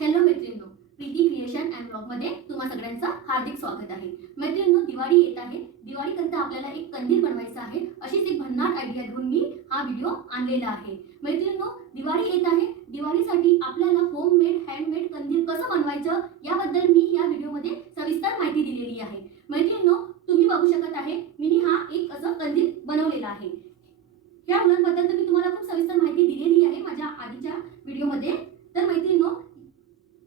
Hello मैत्रिणींनो Preeti creation and ब्लॉगमध्ये तुम्हा सगळ्यांचं हार्दिक स्वागत आहे. मैत्रिणींनो दिवाळी येत आहे. दिवाळीकरता आपल्याला एक कंदील बनवायचा आहे. अशीच एक भन्नाट आयडिया घेऊन मी हा व्हिडिओ आणलेला आहे. मैत्रिणींनो दिवाळी येत आहे. दिवाळीसाठी आपल्याला होममेड हँडमेड कंदील कसं बनवायचं याबद्दल मी या व्हिडिओमध्ये सविस्तर माहिती दिलेली आहे. मैत्रिणींनो तुम्ही बघू शकत आहे मी हा एक असं कंदील बनवलेला आहे. या मुलांबद्दल तर मी तुम्हाला खूप सविस्तर माहिती दिलेली आहे माझ्या आधीच्या व्हिडिओमध्ये तर मैत्रिणींनो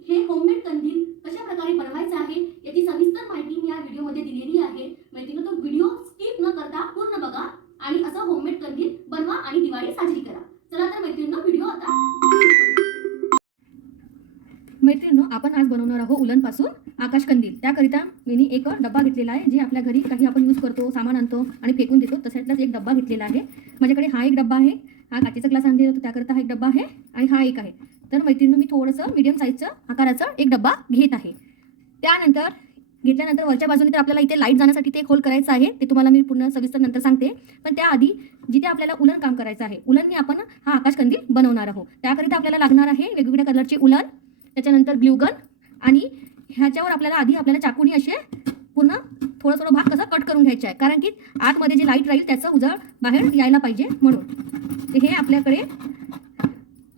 हे होममेड कंदील कशा प्रकारे बनवायचं आहे याची सविस्तर माहिती मी या व्हिडिओमध्ये दिलेली आहे. मैत्रिणी तो व्हिडिओ स्किप न करता पूर्ण बघा आणि असं होममेड कंदील बनवा आणि दिवाळी साजरी करा. चला तर मैत्रिणींनो व्हिडिओ आता मैत्रिणींनो आपण आज बनवणार आहोत उलनपासून आकाश कंदील. त्याकरिता मी एक डब्बा घेतलेला आहे जे आपल्या घरी काही आपण यूज करतो सामान आणतो आणि फेकून देतो. तशातलाच एक डब्बा घेतलेला आहे. माझ्याकडे हा एक डब्बा आहे. हा काचेचा ग्लास आणलेला होतो त्याकरिता हा एक डब्बा आहे आणि हा एक आहे. तर मैत्रिणी मी थोडंसं मीडियम साईजचं आकाराचं एक डब्बा घेत आहे. त्यानंतर घेतल्यानंतर वरच्या बाजूने तर आपल्याला इथे लाइट जाण्यासाठी ते होल करायचं आहे. ते तुम्हाला मी पूर्ण सविस्तर नंतर सांगते. पण त्याआधी जिथे आपल्याला उलन काम करायचं आहे उलनने आपण हा आकाश कंदील बनवणार आहोत. त्याकरिता आपल्याला लागणार आहे वेगवेगळ्या कलरचे उलन त्याच्यानंतर ग्ल्यूगन आणि ह्याच्यावर आपल्याला आधी आपल्याला चाकूनी असे पूर्ण थोडं थोडं भाग कसा कट करून घ्यायचा आहे. कारण की आतमध्ये जे लाइट राहील त्याचं उजळ बाहेर यायला पाहिजे म्हणून. हे आपल्याकडे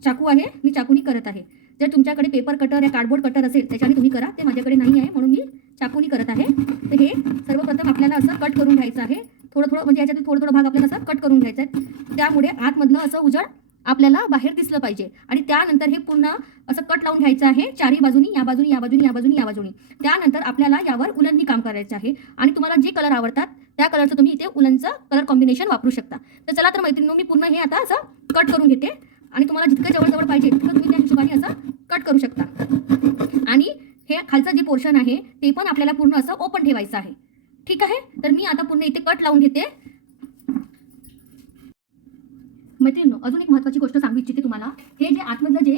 चाकू आहे मी चाकूनी करत आहे. जर तुमच्याकडे पेपर कटर या कार्डबोर्ड कटर असेल त्याच्याने तुम्ही करा. ते माझ्याकडे नाही आहे म्हणून मी चाकूनी करत आहे. तर हे सर्वप्रथम आपल्याला असं कट करून घ्यायचं आहे. थोडं थोडं म्हणजे याच्यातून थोडं थोडं भाग आपल्याला असं कट करून घ्यायचं आहे. त्यामुळे आतमधलं असं उजळ आपल्याला बाहेर दिसलं पाहिजे. आणि त्यानंतर हे पूर्ण असं कट लावून घ्यायचं आहे चारही बाजूनी या बाजूनी या बाजूनी या बाजूनी या बाजूनी. त्यानंतर आपल्याला यावर उलननी काम करायचं आहे. आणि तुम्हाला जे कलर आवडतात त्या कलरचं तुम्ही इथे उलनचं कलर कॉम्बिनेशन वापरू शकता. तर चला तर मैत्रिणी मी पूर्ण हे आता असं कट करून घेते. आणि तुम्हाला जितकं जवळजवळ पाहिजे तितकं तुम्ही त्या हिशोबाने असं कट करू शकता. आणि हे खालचं जे पोर्शन आहे ते पण आपल्याला पूर्ण असं ओपन ठेवायचं आहे. ठीक आहे? तर मी आता पूर्ण इथे कट लावून घेते. मैत्रिणींनो अजून एक महत्त्वाची गोष्ट सांगू इच्छिते तुम्हाला. हे जे आतमधलं जे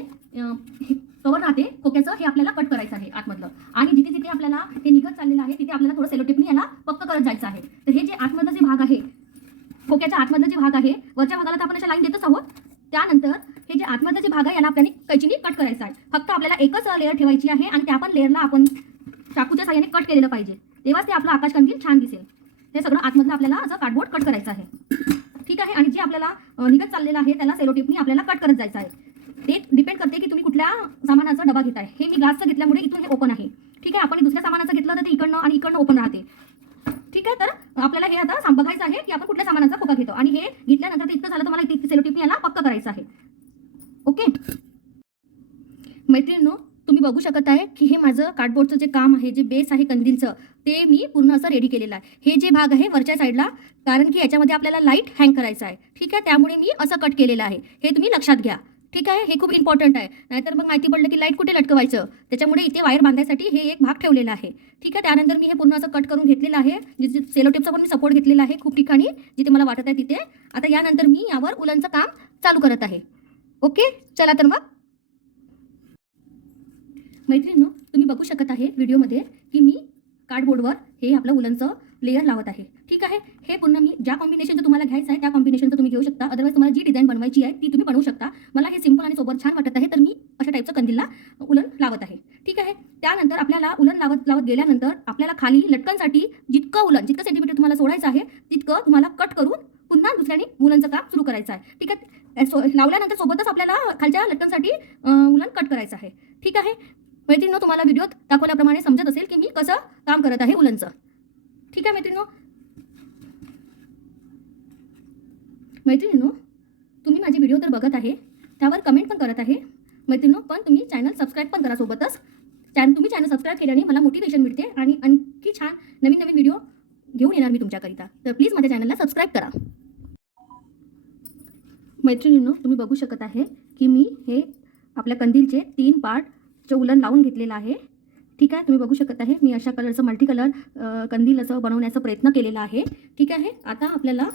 कवर राहते खोक्याचं हे आपल्याला कट करायचं आहे आतमधलं. आणि जिथे जिथे आपल्याला हे निघत चाललेलं आहे तिथे आपल्याला थोडं सेलोटेपनी याला पक्क करत जायचं आहे. तर हे जे आतमधलं जे भाग आहे खोक्याच्या आतमधलं जे भाग आहे वरच्या भागाला तर आपण अशा लाईन देतच आहोत त्यानंतर हे जे आतमधलं जे भाग आहे याला आपल्याला कैचीने कट करायचं आहे फक्त आपल्याला एकच लेअर ठेवायची आहे आणि त्या पण लेअरला आपण चाकूच्या साह्याने कट केलेलं पाहिजे. तेव्हाच ते आपलं आकाशकंदील छान दिसेल. हे सगळं आतमधलं आपल्याला असं कार्डबोर्ड कट करायचं आहे. ठीक आहे? आणि जे आपल्याला निघत चाललेलं आहे त्याला सेलोटिपनी आपल्याला कट करत जायचं आहे. ते डिपेंड करते की तुम्ही कुठल्या सामानाचा डबा घेताय. हे मी ग्लासचं घेतल्यामुळे इथून हे ओपन आहे. ठीक आहे? आपण दुसऱ्या सामानाचं घेतलं तर ते इकडनं आणि इकडनं ओपन राहते. ठीक आहे? तर आपल्याला हे आता साम- बघायचं आहे की आपण कुठल्या सामानाचा खोका घेतो. आणि हे घेतल्यानंतर इतकं झालं तर मला सेलोटिपनी याला पक्क करायचं आहे. ओके? मैत्रिणींनो तुम्ही बघू शकत आहे की हे माझं कार्डबोर्डचं जे काम आहे जे बेस आहे कंदीलचं ते मी पूर्ण असं रेडी केलेलं आहे. हे जे भाग आहे वरच्या साईडला कारण की याच्यामध्ये आपल्याला लाइट हँग करायचं आहे. ठीक आहे? त्यामुळे मी असं कट केलेलं आहे. हे तुम्ही लक्षात घ्या. ठीक आहे? हे खूप इम्पॉर्टंट आहे. नाहीतर मग माहिती पडलं की लाइट कुठे लटकवायचं? त्याच्यामुळे इथे वायर बांधायसाठी हे एक भाग ठेवलेला आहे. ठीक आहे? त्यानंतर मी हे पूर्ण असं कट करून घेतलेलं आहे. जिथे सेलोटेपचा पण मी सपोर्ट घेतलेला आहे खूप ठिकाणी जिथे मला वाटत आहे तिथे. आता यानंतर मी यावर उलनचं काम चालू करत आहे. ओके चला तर मग. मैत्रिणींनो तुम्ही बघू शकत आहे व्हिडिओमध्ये की मी कार्डबोर्डवर हे आपलं उलनचं लेअर लावत आहे. ठीक आहे? हे पूर्ण मी ज्या कॉम्बिनेशनचं तुम्हाला घ्यायचं आहे त्या कॉम्बिनेशनचं तुम्ही घेऊ शकता. अदरवाईज तुम्हाला जी डिझाईन बनवायची आहे ती तुम्ही बनवू शकता. मला हे सिंपल आणि सोबत छान वाटत आहे तर मी अशा टाईपचं कंदीलला उलन लावत आहे. ठीक आहे? त्यानंतर आपल्याला उलन लावत लावत गेल्यानंतर आपल्याला खाली लटकनसाठी जितकं उलन जितकं सेंटीमीटर तुम्हाला सोडायचं आहे तितकं तुम्हाला कट करून पुन्हा दुसऱ्याने उलनचं काम सुरू करायचं आहे. ठीक आहे? सो लावल्यानंतर सोबतच आपल्याला खालच्या लटकनसाठी उलन कट करायचं आहे. ठीक आहे? मैत्रिणीनो तुम्हाला व्हिडिओत दाखवल्याप्रमाणे समजत असेल की मी कसं काम करत आहे उलनचं ठीक आहे मैत्रिणीनो? मैत्रिणींनो तुम्ही माझे व्हिडिओ तर बघत आहे त्यावर कमेंट पण करत आहे. मैत्रिणींनो पण तुम्ही चॅनल सबस्क्राईब पण करा सोबतच. चॅन तुम्ही चॅनल सबस्क्राईब केल्याने मला मोटिवेशन मिळते आणि आणखी छान नवीन नवीन व्हिडिओ घेऊन येणार मी तुमच्याकरिता. तर प्लीज माझ्या चॅनलला सबस्क्राईब करा. मैत्रिणींनो तुम्ही बघू शकत आहे की मी हे आपल्या कंदीलचे तीन पार्ट जे उलन लावून घेतलेलं आहे. ठीक आहे? तुम्ही बघू शकत आहे मी अशा कलरचं मल्टी कलर कंदील असं बनवण्याचा प्रयत्न केलेला आहे. ठीक आहे? आता आपल्याला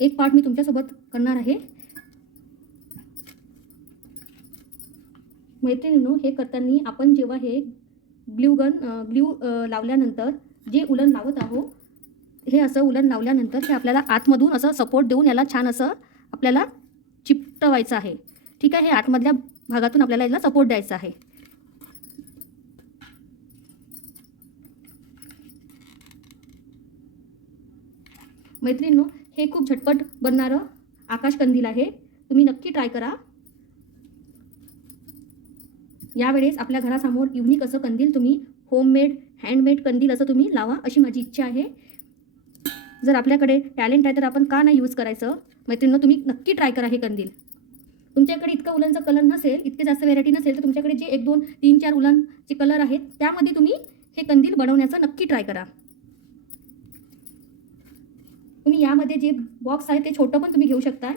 एक पार्ट मी तुमच्यासोबत करणार आहे. मैत्रिणींनो हे करताना आपण जेव्हा हे ग्ल्यू गन ग्ल्यू लावल्यानंतर जे उलन लावत आहो हे असं उलन लावल्यानंतर हे आपल्याला आतमधून असं सपोर्ट देऊन याला छान असं आपल्याला चिपटवायचं आहे. ठीक आहे? हे आतमधल्या भागातून आपल्याला याला सपोर्ट द्यायचा आहे. मैत्रिणींनो हे खूप झटपट बनणारं आकाशकंदील आहे. तुम्ही नक्की ट्राय करा. यावेळेस आपल्या घरासमोर युनिक असं कंदील तुम्ही होममेड हँडमेड कंदील असं तुम्ही लावा अशी माझी इच्छा आहे. जर आपल्याकडे टॅलेंट आहे तर आपण का नाही यूज करायचं? मैत्रिणींनो तुम्ही नक्की ट्राय करा हे कंदील. तुमच्याकडे इतकं उलनचा कलर नसेल इतके जास्त व्हेरायटी नसेल तर तुमच्याकडे जे एक दोन तीन चार उलनचे कलर आहेत त्यामध्ये तुम्ही हे कंदील बनवण्याचा नक्की ट्राय करा. तुम्ही यामध्ये जे बॉक्स आहे ते छोटं पण तुम्ही घेऊ शकता.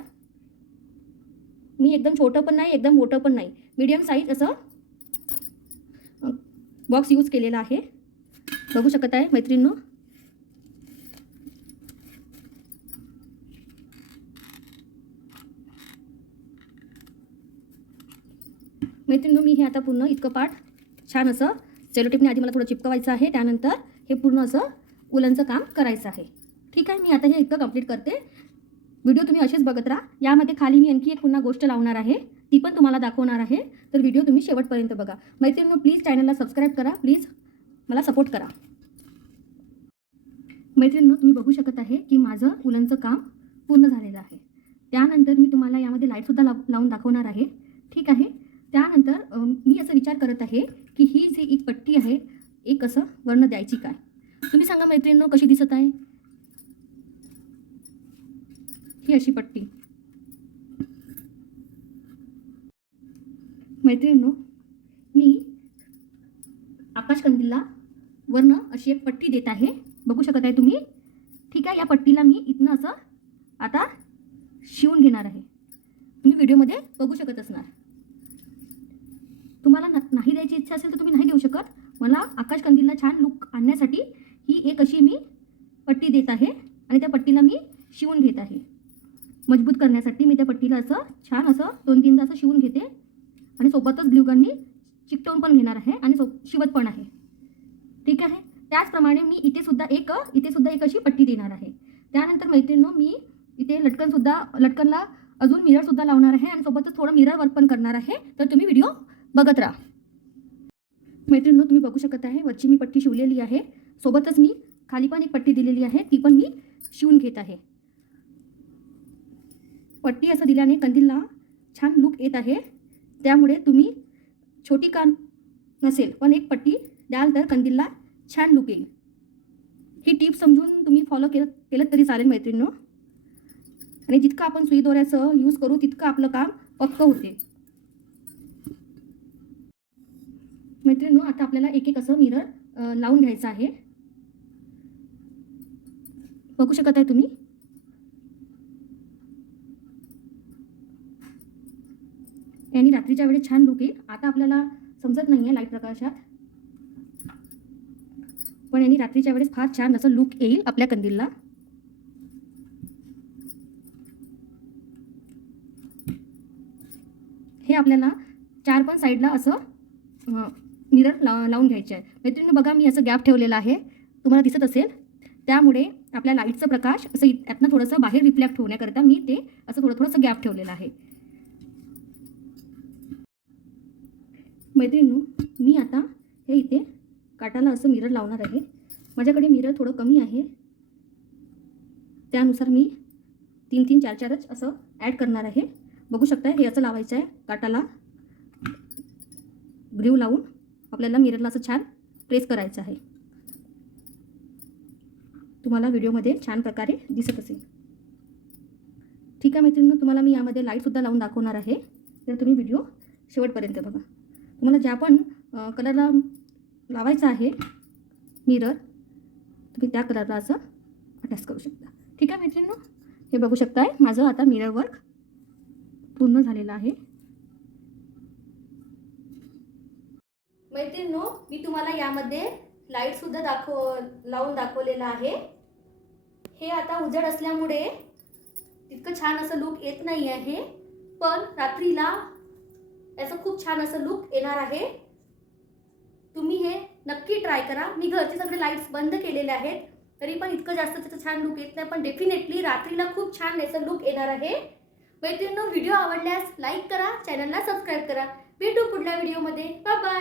मी एकदम छोटं पण नाही एकदम मोठं पण नाही. मीडियम साईज असं बॉक्स यूज केलेला आहे. बघू शकत आहे मैत्रिणींनो. मैत्रिणींनो मी हे आता पूर्ण इतकं पाठ छान असं सेलोटिपने आधी मला थोडं चिपकवायचं आहे. त्यानंतर हे पूर्ण असं उलनचं काम करायचं आहे. ठीक आहे मी आता हे इतकं कंप्लीट करते. व्हिडिओ तुम्ही असेच बघत राहा. यामध्ये खाली मी आणखी एक पुन्हा गोष्ट लावणार आहे. ती पण तुम्हाला दाखवणार आहे. तर व्हिडिओ तुम्ही शेवटपर्यंत बघा. मैत्रिणींनो प्लीज चॅनलला सबस्क्राईब करा. प्लीज मला सपोर्ट करा. मैत्रिणींनो तुम्ही बघू शकत आहे की माझं उलनचं काम पूर्ण झालेलं आहे. त्यानंतर मी तुम्हाला यामध्ये लाईटसुद्धा लाव लावून दाखवणार आहे. ठीक आहे? त्यानंतर मी असं विचार करत आहे की ही जी एक पट्टी आहे एक असं वर्ण द्यायची काय? तुम्ही सांगा मैत्रिणींनो कशी दिसत आहे? ही अशी पट्टी? मैत्रिणींनो मी आकाश वरनं अशी एक पट्टी देत आहे. बघू शकत आहे तुम्ही? ठीक आहे या पट्टीला मी इथनं असं आता शिवून घेणार आहे. तुम्ही व्हिडिओमध्ये बघू शकत असणार. तुम्हाला न नाही द्यायची इच्छा असेल तर तुम्ही नाही देऊ शकत. मला आकाश कंदीलला छान लुक आणण्यासाठी ही एक अशी मी पट्टी देत आहे आणि त्या पट्टीला मी शिवून घेत आहे. मजबूत करण्यासाठी मी त्या पट्टीला असं छान असं दोन तीनदा असं शिवून घेते. आणि सोबतच ग्ल्यूगननी चिकटवून पण घेणार आहे आणि सो शिवत पण आहे. ठीक आहे? त्याचप्रमाणे मी इथे सुद्धा एक इथे सुद्धा एक अशी पट्टी देणार आहे. त्यानंतर मैत्रिणींनो मी इथे लटकनसुद्धा लटकनला अजून मिररसुद्धा लावणार आहे आणि सोबतच थोडं मिरर वर्क पण करणार आहे. तर तुम्ही व्हिडिओ बघत राहा. मैत्रिणींनो तुम्ही बघू शकत आहे वरची मी पट्टी शिवलेली आहे. सोबतच मी खाली पण एक पट्टी दिलेली आहे ती पण मी शिवून घेत आहे. पट्टी असं दिल्याने कंदीलला छान लुक येत आहे. त्यामुळे तुम्ही छोटी का नसेल पण एक पट्टी द्याल तर कंदीलला छान लुक येईल. ही टीप समजून तुम्ही फॉलो केलं केलं तरी चालेल मैत्रिणींनो. आणि जितकं आपण सुई दोऱ्याचं यूज करू तितकं आपलं काम पक्क होते. मैत्रिणींनो आता आपल्याला एक एक असं मिरर लावून घ्यायचं आहे. बघू शकत आहे तुम्ही? यांनी रात्रीच्या वेळेस छान लुक येईल आता आपल्याला समजत नाही आहे लाइट प्रकाशात. पण यांनी रात्रीच्या वेळेस फार छान असं लुक येईल आपल्या कंदीलला. हे आपल्याला चार पण साईडला असं मिरर ला लावून घ्यायचे आहे. मैत्रिणी बघा मी असं गॅप ठेवलेला आहे. तुम्हाला दिसत असेल. त्यामुळे आपल्या लाईटचा प्रकाश असं यातनं थोडंसं बाहेर रिफ्लेक्ट होण्याकरिता मी ते असं थोडं थोडंसं गॅप ठेवलेलं आहे. मैत्रिणींनो मी आता हे इथे काटाला असं मिरर लावणार आहे. माझ्याकडे मिरर थोडं कमी आहे. त्यानुसार मी तीन तीन चार चारच असं ॲड करणार आहे. बघू शकता हे असं लावायचं आहे काटाला ग्रीव लावून आपल्याला मिररला असं छान प्रेस करायचं आहे. तुम्हाला व्हिडिओमध्ये छान प्रकारे दिसत असेल. ठीक आहे मैत्रिणींनो तुम्हाला मी यामध्ये लाईटसुद्धा लावून दाखवणार आहे. तर तुम्ही व्हिडिओ शेवटपर्यंत बघा. तुम्हाला ज्या पण कलरला लावायचं आहे मिरर तुम्ही त्या कलरला असं अटॅच करू शकता. ठीक आहे मैत्रिणींनो? हे बघू शकताय माझं आता मिरर वर्क पूर्ण झालेलं आहे. मैत्रिणींनो मी तुम्हाला यामध्ये लाईटसुद्धा दाखव लावून दाखवलेलं आहे. हे आता उजड असल्यामुळे इतकं छान असं लुक येत नाही आहे पण रात्रीला याचं खूप छान असं लुक येणार आहे. तुम्ही हे नक्की ट्राय करा. मी घरचे सगळे लाईट्स बंद केलेले आहेत. तरी पण इतकं जास्त त्याचं छान लुक येत नाही पण डेफिनेटली रात्रीला खूप छान याचं लुक येणार आहे. मैत्रिणींनो व्हिडिओ आवडल्यास लाईक करा चॅनलला सबस्क्राईब करा. भेटू पुढल्या व्हिडिओमध्ये बाय बाय